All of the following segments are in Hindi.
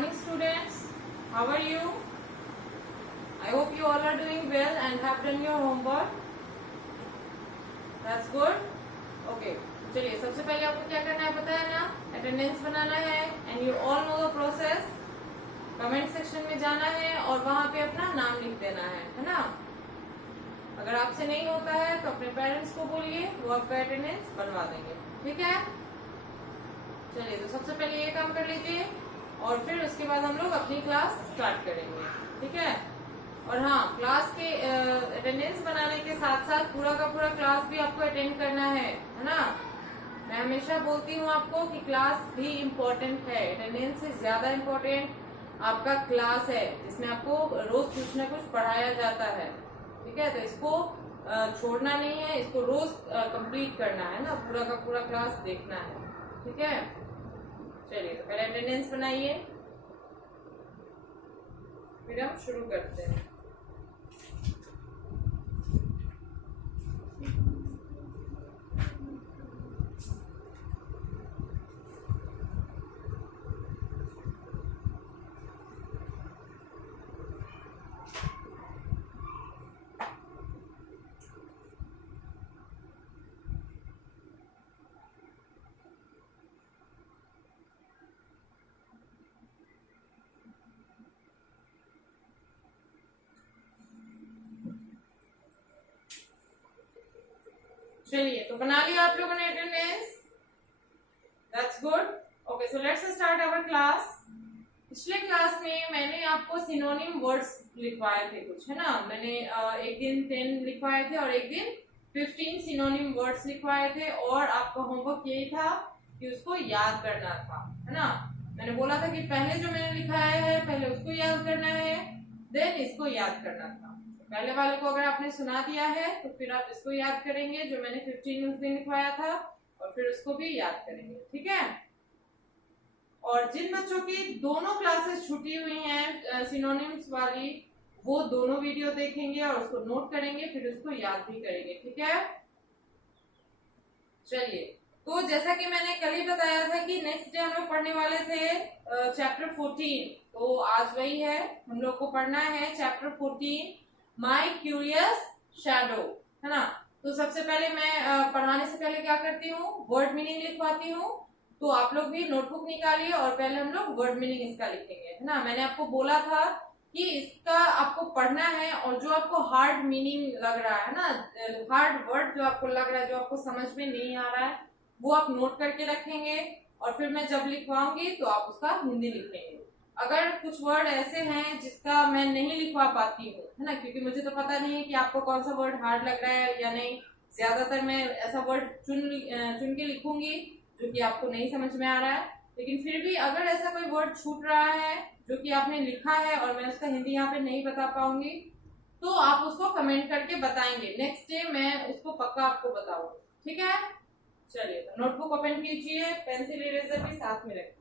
morning students, how are you? I hope you all are doing well and have done your homework. That's good. Okay, चलिए सबसे पहले आपको क्या करना है पता है ना, अटेंडेंस बनाना है and you all know the process. Comment section में जाना है और वहां पे अपना नाम लिख देना है ना। अगर आपसे नहीं होता है तो अपने पेरेंट्स को बोलिए, वो आपका अटेंडेंस बनवा देंगे, ठीक है। चलिए तो सबसे पहले ये काम कर लीजिए और फिर उसके बाद हम लोग अपनी क्लास स्टार्ट करेंगे, ठीक है। और हाँ, क्लास के अटेंडेंस बनाने के साथ साथ पूरा का पूरा क्लास भी आपको अटेंड करना है ना। मैं हमेशा बोलती हूँ आपको कि क्लास भी इम्पोर्टेंट है, अटेंडेंस से ज्यादा इम्पोर्टेंट आपका क्लास है, जिसमें आपको रोज कुछ न कुछ पढ़ाया जाता है, ठीक है। तो इसको छोड़ना नहीं है, इसको रोज कंप्लीट करना है ना, पूरा का पूरा क्लास देखना है, ठीक है। चलिए तो पहले अटेंडेंस बनाइए, फिर हम शुरू करते हैं। चलिए तो बना लिया आप लोगों ने attendance, that's good. Okay, so let's start our class. पिछले क्लास में मैंने आपको सिनोनिम वर्ड्स लिखवाए थे कुछ, है ना। मैंने एक दिन 10 लिखवाए थे और एक दिन 15 सिनोनिम वर्ड्स लिखवाए थे और आपका होमवर्क यही था कि उसको याद करना था, है ना। मैंने बोला था कि पहले जो मैंने लिखाया है पहले उसको याद करना है, देन इसको याद करना था। पहले वाले को अगर आपने सुना दिया है तो फिर आप इसको याद करेंगे जो मैंने 15 उस दिन लिखवाया था, और फिर उसको भी याद करेंगे, ठीक है। और जिन बच्चों की दोनों क्लासेस छुटी हुई हैं सिनोनिम्स वाली, वो दोनों वीडियो देखेंगे और उसको नोट करेंगे, फिर उसको याद भी करेंगे, ठीक है। चलिए तो जैसा कि मैंने कल ही बताया था कि नेक्स्ट डे हम लोग पढ़ने वाले थे चैप्टर 14, तो आज वही है, हम लोग को पढ़ना है चैप्टर 14 माई क्यूरियस शैडो, है ना। तो सबसे पहले मैं पढ़ाने से पहले क्या करती हूँ, वर्ड मीनिंग लिखवाती हूँ। तो आप लोग भी नोटबुक निकालिए और पहले हम लोग वर्ड मीनिंग इसका लिखेंगे, है ना। मैंने आपको बोला था कि इसका आपको पढ़ना है और जो आपको हार्ड मीनिंग लग रहा है ना, हार्ड वर्ड जो आपको लग रहा है, जो आपको समझ में नहीं आ रहा है, वो आप नोट करके रखेंगे और फिर मैं जब लिखवाऊंगी तो आप उसका हिंदी लिखेंगे। अगर कुछ वर्ड ऐसे हैं जिसका मैं नहीं लिखवा पाती हूँ, है ना, क्योंकि मुझे तो पता नहीं है कि आपको कौन सा वर्ड हार्ड लग रहा है या नहीं, ज्यादातर मैं ऐसा वर्ड चुन के लिखूंगी जो कि आपको नहीं समझ में आ रहा है। लेकिन फिर भी अगर ऐसा कोई वर्ड छूट रहा है जो कि आपने लिखा है और मैं उसका हिंदी यहाँ पे नहीं बता पाऊंगी, तो आप उसको कमेंट करके बताएंगे, नेक्स्ट डे मैं उसको पक्का आपको बताऊंगी, ठीक है। चलिए तो नोटबुक ओपन कीजिए, पेंसिल इरेजर भी साथ में रखिए।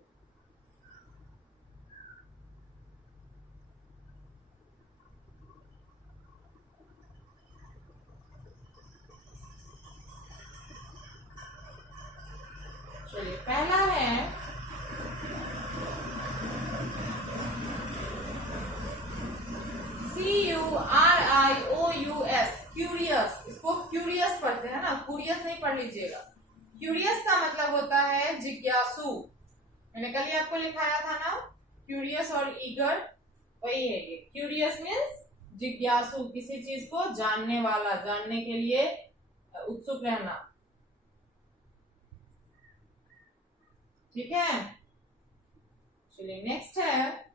चलिए पहला है CURIOUS, क्यूरियस। इसको क्यूरियस पढ़ते हैं ना, क्यूरियस नहीं पढ़ लीजिएगा। क्यूरियस का मतलब होता है जिज्ञासु। मैंने कल ही आपको लिखाया था ना, क्यूरियस और ईगर वही है ये। क्यूरियस मीन्स जिज्ञासु, किसी चीज को जानने वाला, जानने के लिए उत्सुक रहना, ठीक है। चलिए नेक्स्ट है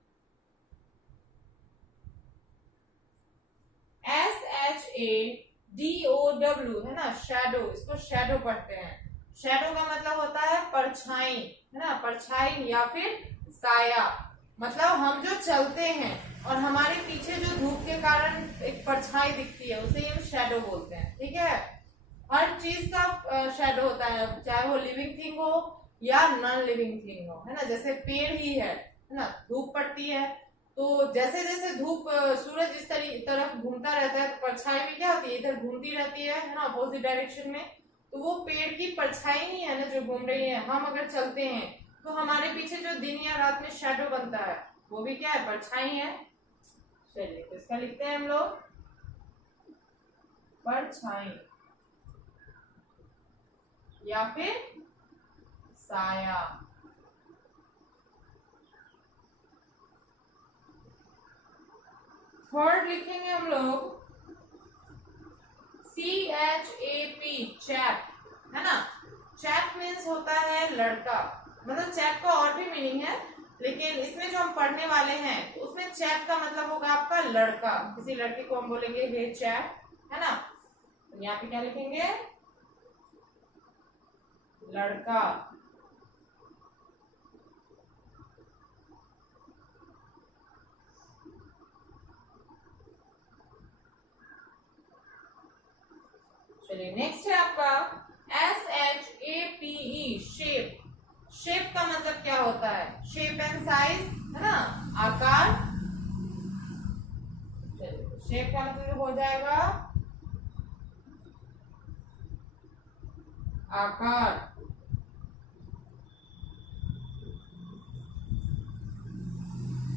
SHADOW, है ना, शैडो। इसको शैडो पढ़ते हैं। शैडो का मतलब होता है परछाई, है ना, परछाई या फिर साया। मतलब हम जो चलते हैं और हमारे पीछे जो धूप के कारण एक परछाई दिखती है, उसे हम शैडो बोलते हैं, ठीक है। हर चीज का शैडो होता है, चाहे वो लिविंग थिंग हो या नॉन लिविंग थिंग हो, है ना। जैसे पेड़ ही है ना, धूप पड़ती है तो जैसे जैसे धूप सूरज इस तरफ घूमता रहता है तो परछाई भी क्या होती है, इधर घूमती रहती है ना, अपोजिट डायरेक्शन में। तो वो पेड़ की परछाई ही है ना जो घूम रही है। हम अगर चलते हैं तो हमारे पीछे जो दिन या रात में शैडो बनता है वो भी क्या है, परछाई है। चलिए तो इसका लिखते हैं हम लोग परछाई या फिर साया। थर्ड लिखेंगे हम लोग CHAP, चैप, है ना। चैप मीन्स होता है लड़का, मतलब चैप का और भी मीनिंग है, लेकिन इसमें जो हम पढ़ने वाले हैं उसमें चैप का मतलब होगा आपका लड़का। किसी लड़के को हम बोलेंगे हे चैप, है ना। तो यहाँ पे क्या लिखेंगे, लड़का। चलिए नेक्स्ट है आपका SHAPE, शेप। शेप का मतलब क्या होता है, शेप एंड साइज, है ना, आकार। चलिए शेप का मतलब हो जाएगा आकार।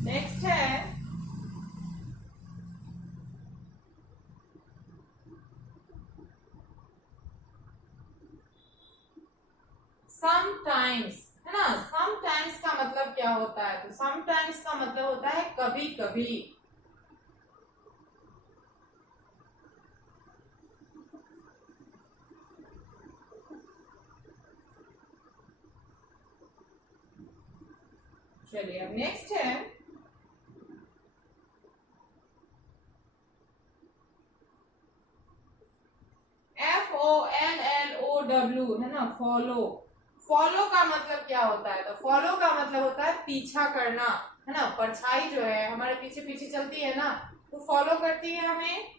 नेक्स्ट है समटाइम्स, है ना। समटाइम्स का मतलब क्या होता है, तो समटाइम्स का मतलब होता है कभी कभी। चलिए अब नेक्स्ट है FOLLOW, है ना, फॉलो। फॉलो का मतलब क्या होता है, तो फॉलो का मतलब होता है पीछा करना, है ना। परछाई जो है हमारे पीछे पीछे चलती है ना, तो फॉलो करती है हमें।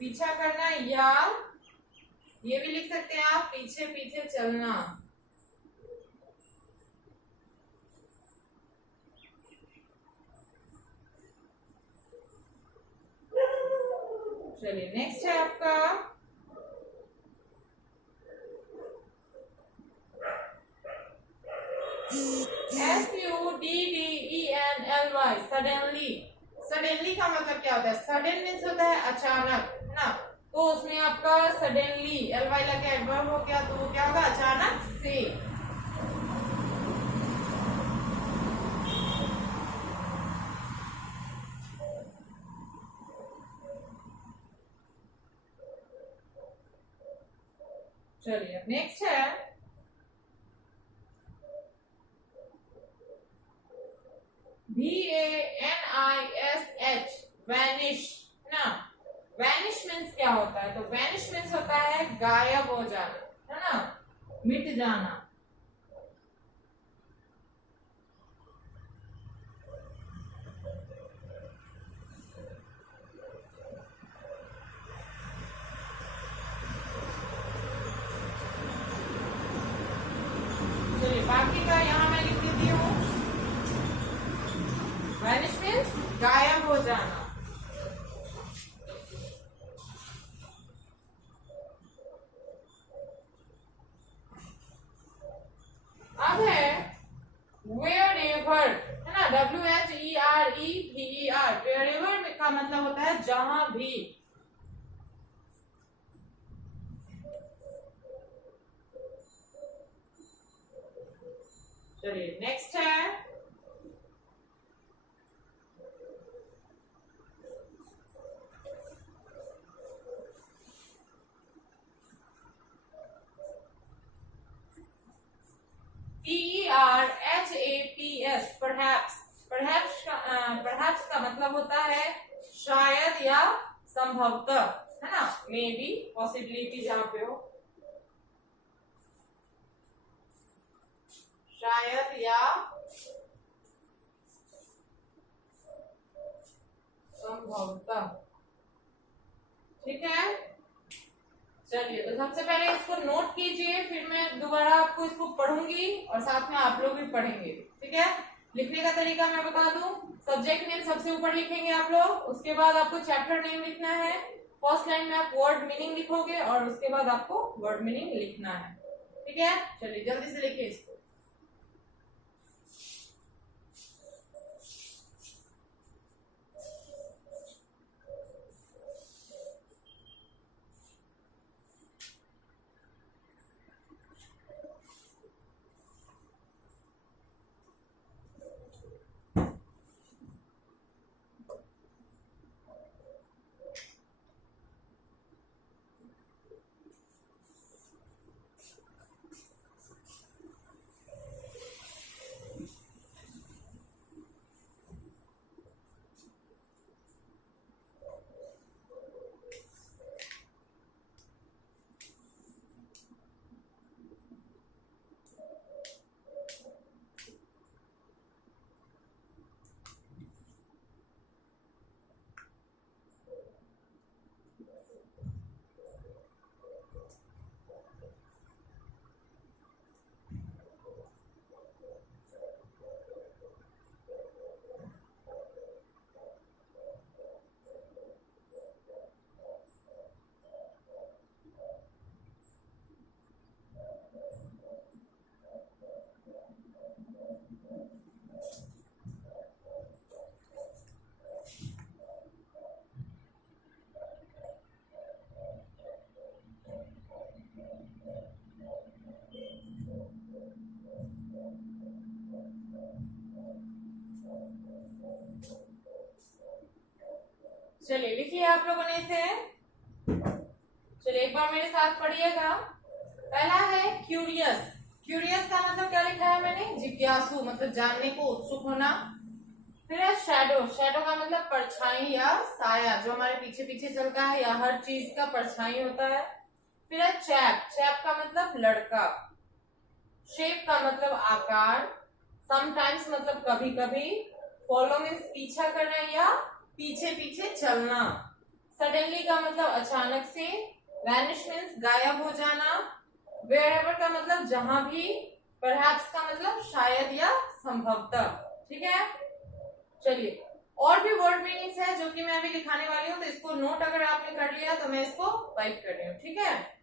पीछा करना, या ये भी लिख सकते हैं आप पीछे पीछे चलना। चलिए नेक्स्ट है आपका SUDDENLY, सडनली। सडनली का मतलब क्या होता है, सडन मीन्स होता है अचानक, है ना। तो उसमें आपका सडनली LY लगे एडवर्ब हो गया, तो वो क्या होगा, अचानक से। चलिए अब नेक्स्ट है VANISH, वैनिश, है ना। वैनिश मीन्स क्या होता है, तो वैनिश मीन्स होता है गायब हो जाना, है ना, मिट जाना। चलिए बाकी का यहाँ मैं लिख देती हूँ, वैनिश मीन्स गायब हो जाना। अब है wherever, है ना, WHEREVER। wherever का मतलब होता है जहां भी। चलिए नेक्स्ट है PERHAPS, perhaps। perhaps का मतलब होता है शायद या संभवतः, है ना, मे बी, पॉसिबिलिटी जहां पे हो, शायद या संभवतः। ठीक है। चलिए तो सबसे पहले इसको नोट कीजिए, फिर मैं दोबारा आपको इसको पढ़ूंगी और साथ में आप लोग भी पढ़ेंगे। ठीक है। लिखने का तरीका मैं बता दूं, सब्जेक्ट नेम सबसे ऊपर लिखेंगे आप लोग, उसके बाद आपको चैप्टर नेम लिखना है, फर्स्ट लाइन में आप वर्ड मीनिंग लिखोगे और उसके बाद आपको वर्ड मीनिंग लिखना है। ठीक है, चलिए जल्दी से लिखिए इसको। चलिए लिखिए आप लोगों ने इसे। चलिए एक बार मेरे साथ पढ़िएगा। पहला है क्यूरियस। क्यूरियस का मतलब क्या लिखा है मैंने? जिज्ञासु, मतलब जानने को उत्सुक होना। फिर है शैडो। शैडो का मतलब परछाई या साया, जो हमारे पीछे पीछे चलता है या हर चीज का परछाई होता है। फिर है चैप। चैप का मतलब लड़का। शेप का मतलब आकार। समटाइम्स मतलब कभी कभी। फॉलो मीन्स पीछा करना या पीछे पीछे चलना। सडनली का मतलब अचानक से। वैनिश मीन्स गायब हो जाना। वेयरएवर का मतलब जहां भी। परहैप्स का मतलब शायद या संभवतः। ठीक है, चलिए और भी वर्ड मीनिंग्स है जो कि मैं अभी दिखाने वाली हूँ, तो इसको नोट अगर आपने कर लिया तो मैं इसको टाइप कर रही हूँ। ठीक है,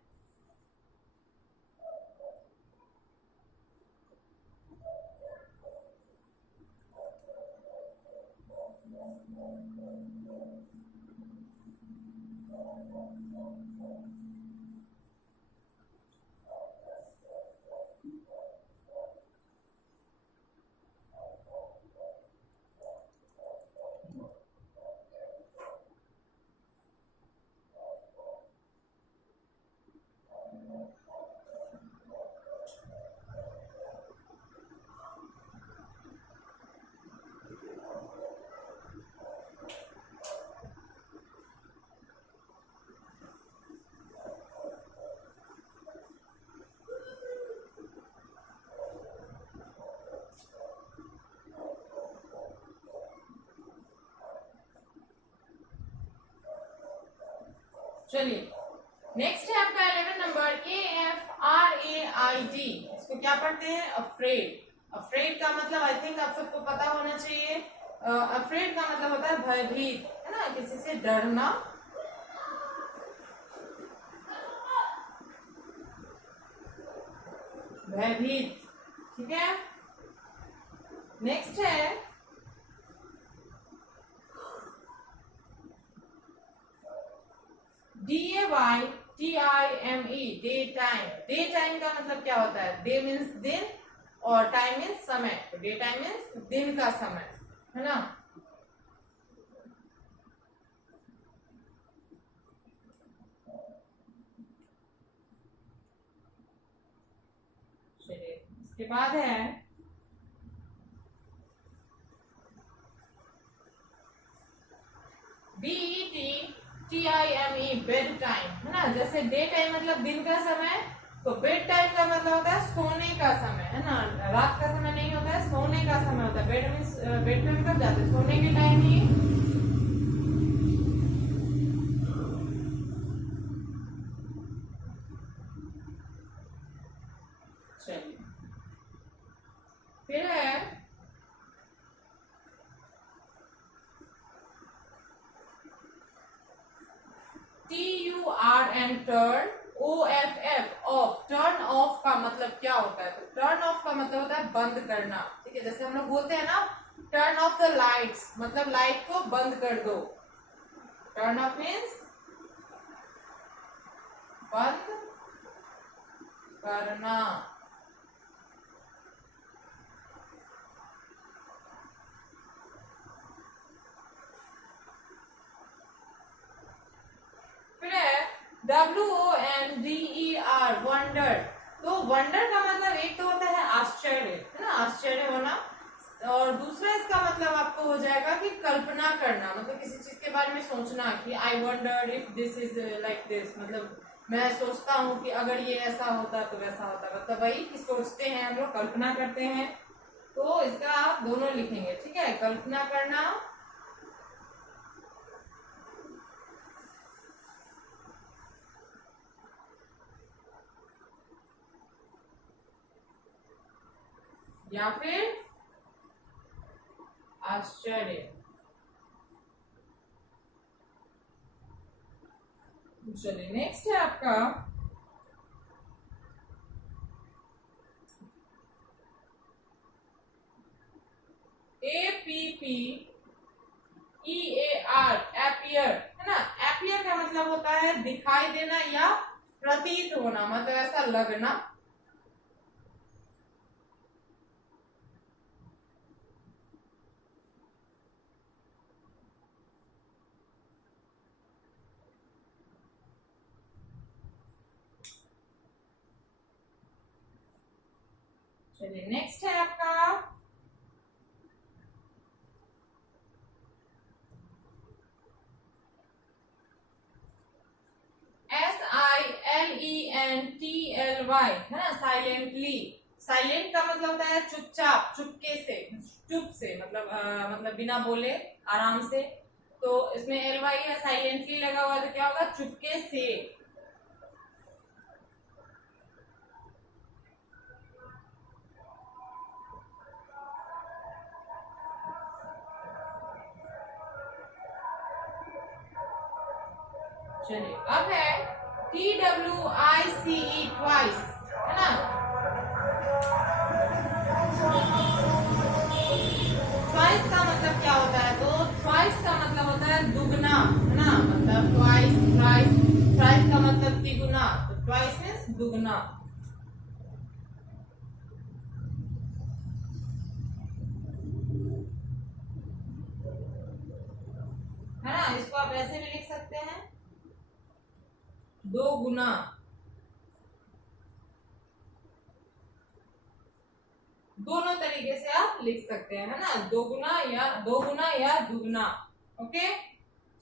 चलिए नेक्स्ट है आपका 11 नंबर AFRAID। इसको क्या पढ़ते हैं? अफ्रेड। अफ्रेड का मतलब आई थिंक आप सबको पता होना चाहिए। अफ्रेड का मतलब होता है भयभीत, है ना, किसी से डरना। भयभीत। ठीक है, नेक्स्ट है DAYTIME, day time. Day time का मतलब क्या होता है? डे मीन्स दिन और टाइम मीन्स समय। तो डे टाइम मीन्स दिन का समय, है ना। चलिए इसके बाद है BEDTIME, बेड टाइम, है ना। जैसे डे टाइम मतलब दिन का समय, तो बेड टाइम का मतलब होता है सोने का समय, है ना। रात का समय नहीं होता है, सोने का समय होता है। बेड मीन्स बेड में कब जाते हैं? सोने के टाइम ही। चलिए फिर है word OFF of, turn off का मतलब क्या होता है? तो टर्न ऑफ का मतलब होता है बंद करना, ठीक है। जैसे हम लोग बोलते हैं ना टर्न ऑफ द लाइट्स, मतलब लाइट को बंद कर दो। टर्न ऑफ मीन्स बंद करना। फिर है WONDER वंडर। तो वंडर का मतलब एक तो होता है आश्चर्य, है ना, आश्चर्य होना, और दूसरा इसका मतलब आपको हो जाएगा कि कल्पना करना, मतलब किसी चीज के बारे में सोचना कि I wonder if this is like this, मतलब मैं सोचता हूँ कि अगर ये ऐसा होता तो वैसा होता, मतलब वही कि सोचते हैं हम लोग, कल्पना करते हैं। तो इसका आप दोनों लिखेंगे, ठीक है, कल्पना करना या फिर आश्चर्य। चलिए नेक्स्ट है आपका APPEAR एपियर, है ना। एपियर का मतलब होता है दिखाई देना या प्रतीत होना, मतलब ऐसा लगना। चलिए नेक्स्ट है आपका SILENTLY, है ना, साइलेंटली। साइलेंट का मतलब होता है चुपचाप, चुपके से, चुप से, मतलब बिना बोले आराम से। तो इसमें LY है, साइलेंटली लगा हुआ तो क्या होगा? चुपके से। चलिए अब है TWICE ट्वाइस, है ना। ट्वाइस का मतलब क्या होता है? तो ट्वाइस का मतलब होता है दुगना, है ना, मतलब ट्वाइस, थ्राइस, थ्राइस का मतलब तिगुना, तो ट्वाइस मीन्स दुगना। है ना, इसको आप ऐसे भी लिख सकते हैं, दो गुना। दोनों तरीके से आप लिख सकते हैं, है ना, दो गुना या दुगना। ओके,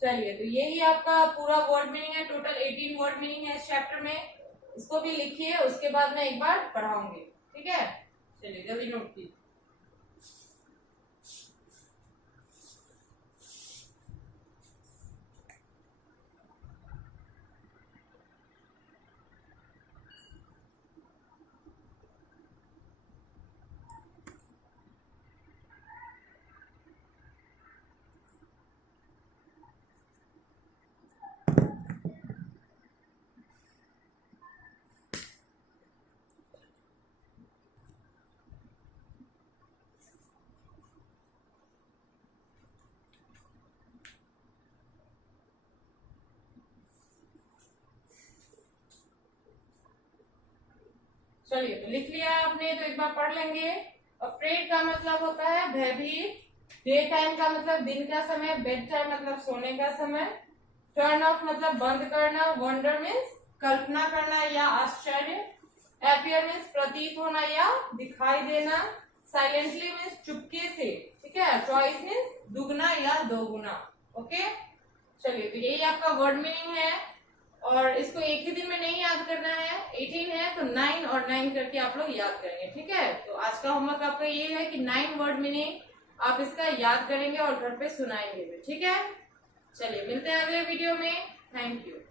चलिए तो यही आपका पूरा वर्ड मीनिंग है। टोटल 18 वर्ड मीनिंग है इस चैप्टर में। इसको भी लिखिए, उसके बाद मैं एक बार पढ़ाऊंगी, ठीक है। चलिए जल्दी नोट कीजिए। चलिए तो लिख लिया आपने, तो एक बार पढ़ लेंगे। अफ्रेड का मतलब होता है भयभीत। डे टाइम का मतलब दिन का समय। बेड टाइम मतलब सोने का समय। टर्न ऑफ मतलब बंद करना। वंडर मीन्स कल्पना करना या आश्चर्य। एपियर मीन्स प्रतीत होना या दिखाई देना। साइलेंटली मीन्स चुपके से, ठीक है। ट्वाइस मीन्स दुगना या दोगुना। ओके, चलिए तो यही आपका वर्ड मीनिंग है। और इसको एक ही दिन में नहीं याद करना है, 18 है तो 9 और 9 करके आप लोग याद करेंगे, ठीक है। तो आज का होमवर्क आपका ये है कि 9 वर्ड मीनिंग आप इसका याद करेंगे और घर पे सुनाएंगे भी, ठीक है। चलिए मिलते हैं अगले वीडियो में। Thank you.